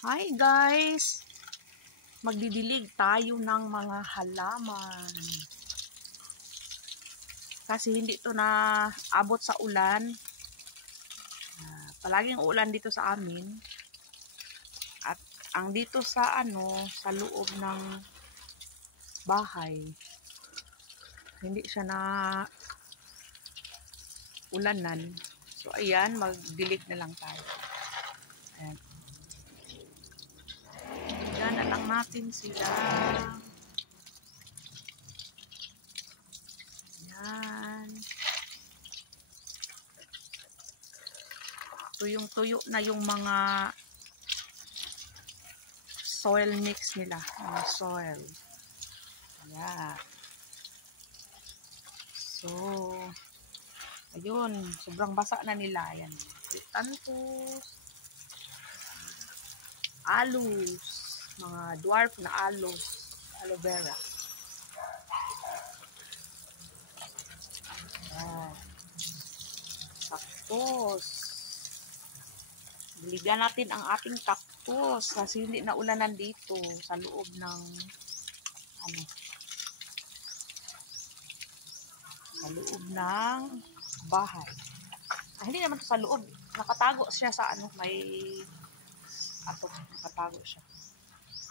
Hi guys! Magdidilig tayo ng mga halaman. Kasi hindi to na abot sa ulan. Palaging ulan dito sa amin. At ang dito sa sa loob ng bahay, hindi siya na ulanan. So ayan, magdilig na lang tayo. Ayan. Diyan na lang natin sila. Ayan. Tuyong-tuyo na yung mga soil mix nila. Soil. Ayan. So, ayun. Sobrang basa na nila. Ayan. Tantus. Alus. Mga dwarf na alus. Aloe vera. Ayan. Cactus. Diligan natin ang ating cactus kasi hindi na ulanan dito sa loob ng sa loob ng bahay. Hindi naman to sa loob. Nakatago siya sa may nakatago siya.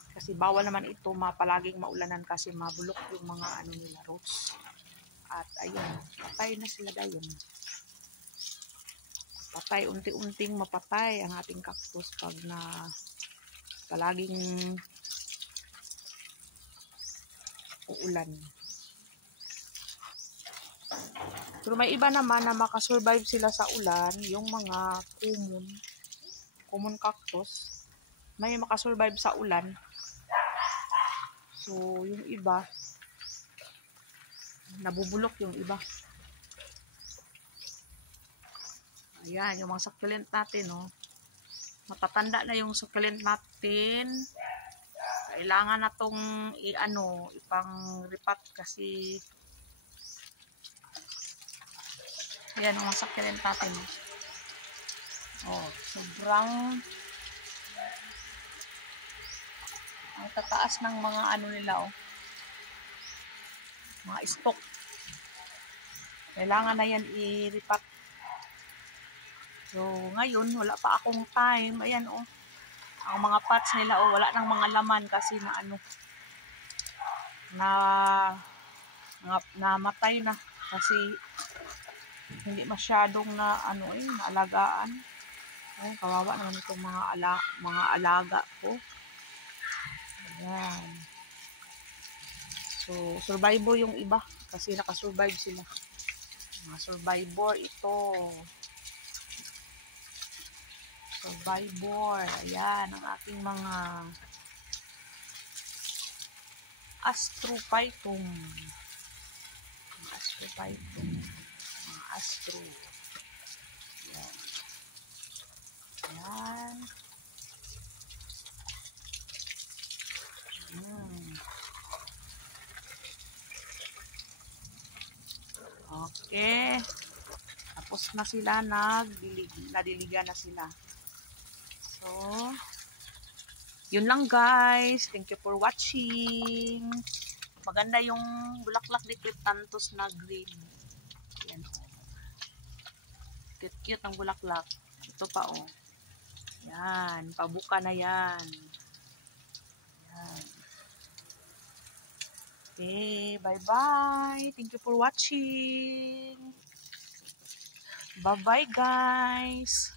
Kasi bawal naman ito palaging maulanan kasi mabulok yung mga nila roots. At ayun, patay na sila dayon. Patay, unti-unting mapatay ang ating cactus pag palaging uulan. Pero may iba naman na makasurvive sila sa ulan, yung mga common cactus, may makasurvive sa ulan. So, yung iba, nabubulok yung iba. Ayan, yung mga succulent natin, matatanda na yung succulent natin. Kailangan na tong ipang-ripat kasi ayan, yung mga succulent natin. Sobrang ang tataas ng mga nila, mga stock. Kailangan na yan i-ripat. So, ngayon, wala pa akong time. Ayan, ang mga pots nila, wala nang mga laman kasi namatay na kasi hindi masyadong naalagaan. Kawawa naman itong mga alaga ko. Ayan. So, survivor yung iba kasi nakasurvive sila. Mga survivor ito. Survivor. Ayan, ang ating mga astrophytum. Mga astrophytum. Mga astro. Ayan. Ayan. Okay. Tapos na sila, nadiligan na sila. So, yun lang guys. Thank you for watching. Maganda yung bulaklak ni Cryptanthus na green. Ayan, cute ang bulaklak. Ito pa Yan, pabuka na yan. Yan. Okay, bye-bye. Thank you for watching. Bye-bye guys.